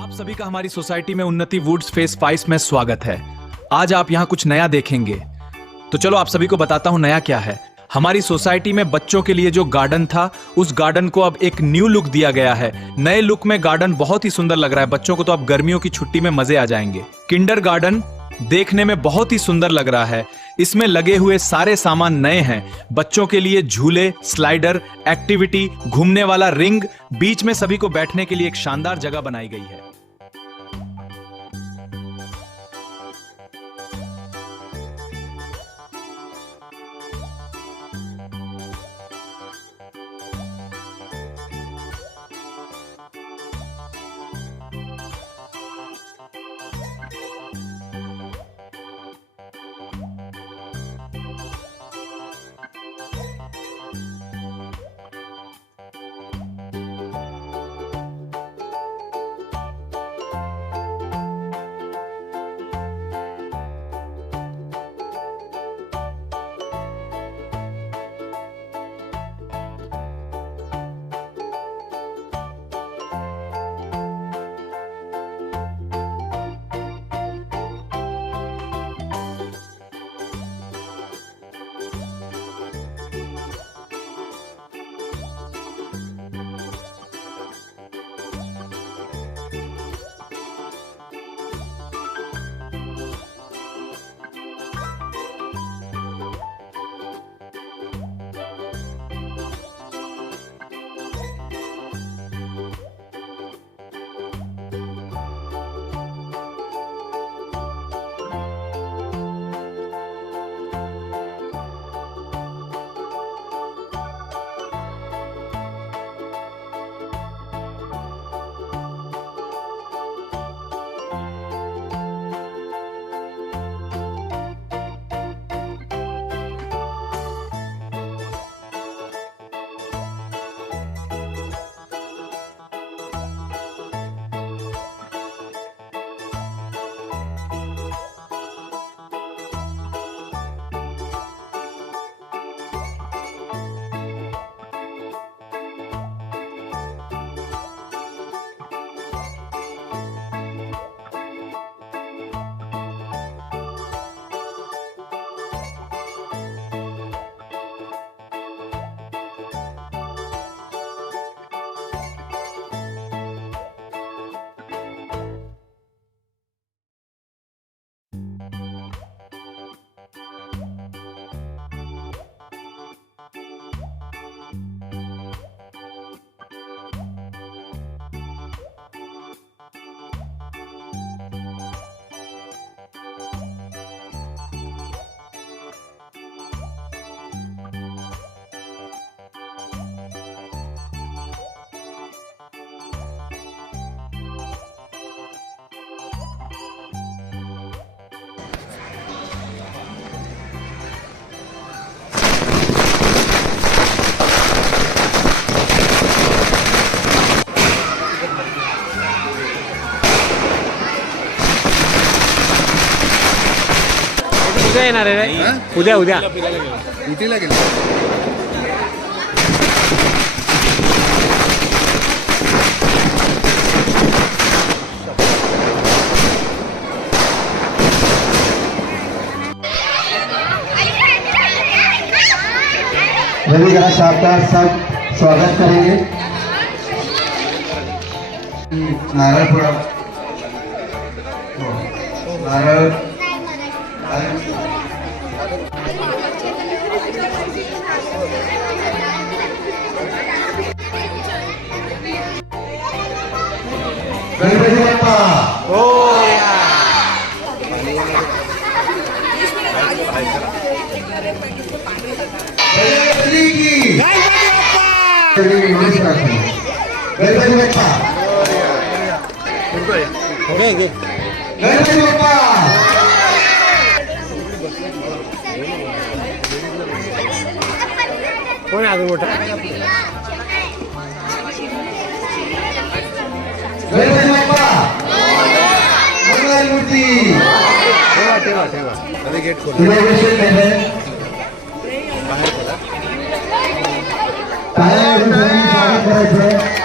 आप सभी का हमारी सोसाइटी में उन्नति वुड्स फेस 5 में स्वागत है। आज आप यहाँ कुछ नया देखेंगे, तो चलो आप सभी को बताता हूँ नया क्या है। हमारी सोसाइटी में बच्चों के लिए जो गार्डन था, उस गार्डन को अब एक न्यू लुक दिया गया है। नए लुक में गार्डन बहुत ही सुंदर लग रहा है। बच्चों को तो अब गर्मियों की छुट्टी में मजे आ जाएंगे। किंडर गार्डन देखने में बहुत ही सुंदर लग रहा है। इसमें लगे हुए सारे सामान नए हैं। बच्चों के लिए झूले, स्लाइडर, एक्टिविटी, घूमने वाला रिंग, बीच में सभी को बैठने के लिए एक शानदार जगह बनाई गई है। उद्या येणार आहे रे. उद्या उद्या उटीला गेले. रवि गणेश साहब का सब स्वागत करेंगे. नारळ फोड़ा. नारळ गणपती बाप्पा गणपती बाप्पा गणपती बाप्पा कोण आहे अजून मोठा? गणपती बाप्पा मंगलमूर्ती. ठेवा ठेवा ठेवा. अरे गेट खोल. टाळ्या वाजवून स्वागत करायचं.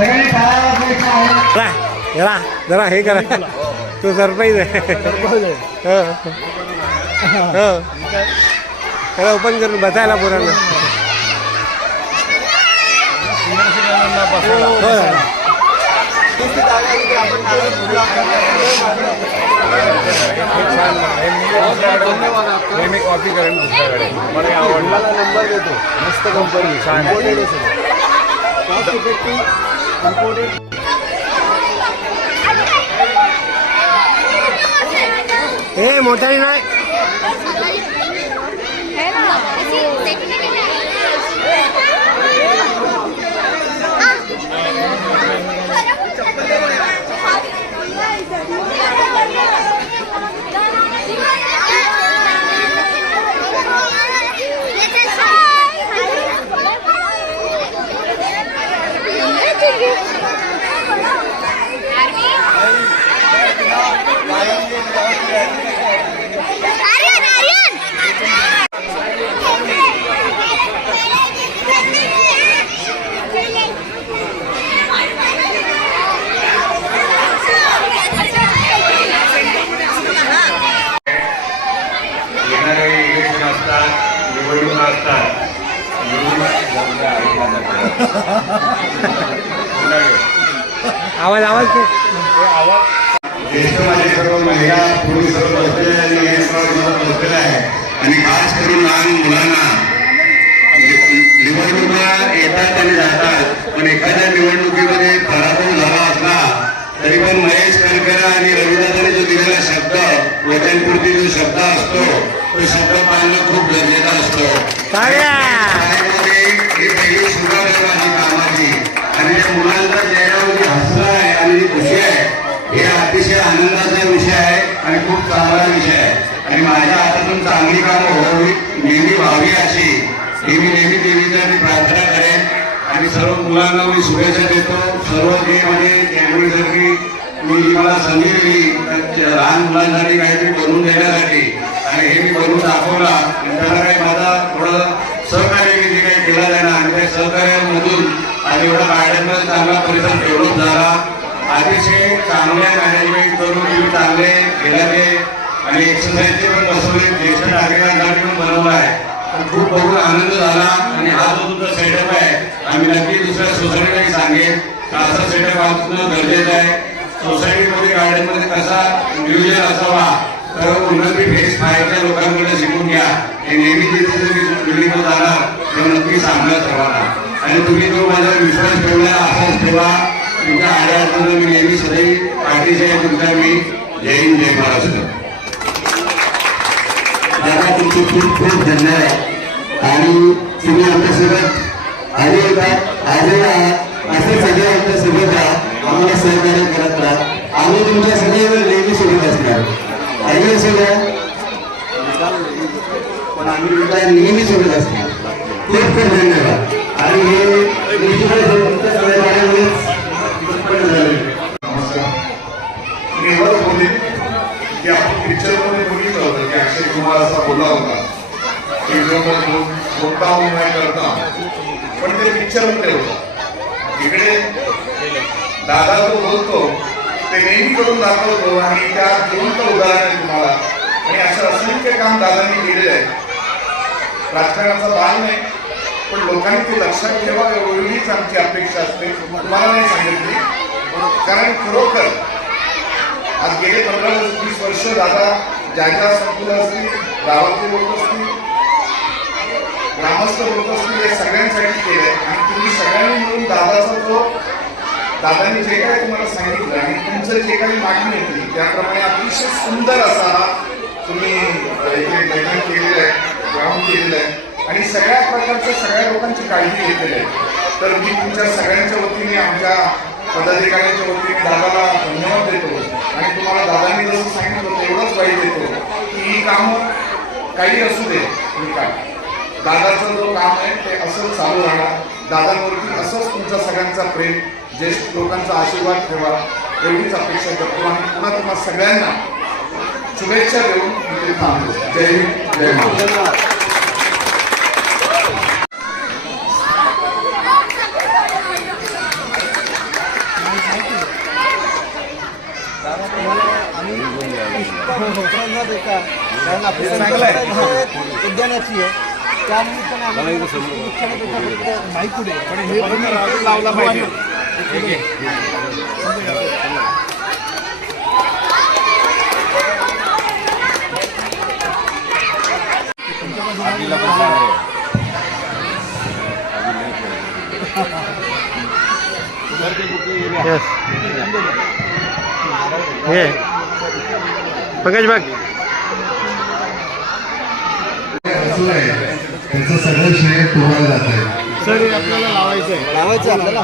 सगळ्यांनी टाळ्या वाजवायच्या आहेत. जरा जरा हे करा तो सरप्राईज आहे त्याला ओपन करून बसायला पोरांना मी कॉपी करेन दुसऱ्याकडे मला आवडला नंबर देतो मस्त कंपनी छान हे मोठ्याने नाही है ना ऐसी देखने के लिए आर्यन आर्यन येणारे इलेक्शन असतात निवडणूक असतात आवाज आवाज ज्येष्ठ माझे सर्व महिला पुरुष सर्व बसलेले आणि बसलेला आहे आणि खास करून लहान मुलांना निवडणुका येतात आणि जातात पण एखाद्या निवडणुकीमध्ये पराभव झाला असला तरी पण महेश करकर आणि रविदासांनी जो दिलेला शब्द वचनपूर्ती जो शब्द असतो तो शब्द पाळणं खूप गरजेचं असतो ही पहिली सुरुवात आहे कामाची आणि त्या मुलांचा चेहऱ्यावरती हसणं आहे आणि जी खुशी आहे हे अतिशय आनंदाचा विषय आहे आणि खूप चांगला विषय आहे आणि माझ्या हातातून चांगली कामं व्हावी नेहमी व्हावी अशी ही मी नेहमी देवीचा मी प्रार्थना करेन आणि सर्व मुलांना मी शुभेच्छा देतो सर्व जे म्हणजे त्यामुळे मी मला संधी दिली लहान मुलांसाठी काहीतरी बनवून देण्यासाठी आणि हे मी बनवून दाखवला आणि त्याला काही माझा थोडं सहकार्य मी जे काही केलं आहे ना आणि त्या सहकार्यामधून आणि एवढा गार्डनमध्ये चांगला परिसर डेव्हलप झाला अतिशय चांगल्या मॅनेजमेंट करून तुम्ही चांगले गेल्याने आणि एक्सरसाइजचे पण बसवले ज्येष्ठ नागरिकांसाठी पण बनवला आहे खूप बघून आनंद झाला आणि हा जो तुमचा सेटअप आहे आम्ही नक्की दुसऱ्या सोसायटीलाही सांगेन असा सेटअप असणं गरजेचं आहे सोसायटीमध्ये गार्डनमध्ये कसा नियोजन असावा तर उन्नती फेस बाहेरच्या लोकांकडे शिकून घ्या हे नेहमी जिथे तुम्ही बिल्डिंगवर जाणार ते नक्की सांगणार सर्वांना आणि तुम्ही जो माझा विश्वास ठेवला असाच ठेवा तुमच्या आड्यातून मी नेहमी सदैव पाठीशी आहे तुमचा मी जय हिंद जय महाराष्ट्र दादा तुमचे खूप खूप धन्यवाद आणि तुम्ही आमच्यासोबत आले होता आजही आहात असे सगळे आमच्यासोबत आहात आम्हाला सहकार्य करत राहा आम्ही तुमच्या सगळ्यावर नेहमी सोबत असणार आम्ही सगळं पण आम्ही तुमच्या नेहमी सोबत असणार खूप खूप धन्यवाद आणि हे तुमच्या सगळ्या मी एवढंच बोलेन की आपण पिक्चरमध्ये बघितलं होतं की अक्षय कुमार असा बोलला होता की जो कोणता नाही करता पण ते पिक्चरमध्ये होतं इकडे दादा जो बोलतो ते नेहमी करून दाखवतो आणि त्या जिवंत उदाहरण आहे तुम्हाला आणि असं असंख्य काम दादांनी केलेलं आहे राजकारणाचा भाग नाही पण लोकांनी ते लक्षात ठेवा एवढीच आमची अपेक्षा असते तुम्हाला नाही सांगितली कारण खरोखर आज गेले 15-20 वर्ष दादा ज्या ज्या संकुल असतील गावातले लोक असतील ग्रामस्थ लोक असतील हे सगळ्यांसाठी केलंय आणि तुम्ही सगळ्यांनी मिळून दादाचा जो दादांनी जे काही तुम्हाला सांगितलं आणि तुमचं जे काही मागणी होती त्याप्रमाणे अतिशय सुंदर असा तुम्ही मैदान केलेलं आहे ग्राउंड केलेलं आहे आणि सगळ्या प्रकारच्या सगळ्या लोकांची काळजी घेतलेली आहे तर मी तुमच्या सगळ्यांच्या वतीने आमच्या पदाधिकाऱ्यांच्या वतीने दादाला धन्यवाद देतो आणि तुम्हाला दादांनी जसं सांगितलं तेवढंच वाईट देतो की ही कामं काही असू दे ही काम दादाचं जो काम आहे ते असंच चालू राहणार दादांवरती असंच तुमचा सगळ्यांचा प्रेम ज्येष्ठ लोकांचा आशीर्वाद ठेवा एवढीच अपेक्षा करतो आणि पुन्हा तुम्हाला सगळ्यांना शुभेच्छा देऊन इथे थांबतो जय हिंद जय महाराष्ट्र पुष्पगुच्छ न देता, कारण आपली संकल्पना उद्यानाची आहे त्यानिमित्ताने आम्ही पुष्पगुच्छ न देता फक्त माईक पुढे पण हे पण लावला पाहिजे. आजीला पण सांगा. यस हे पंकज बघ त्याचं सगळं श्रेय तुम्हाला जात आहे. सर हे आपल्याला लावायचं आहे आपल्याला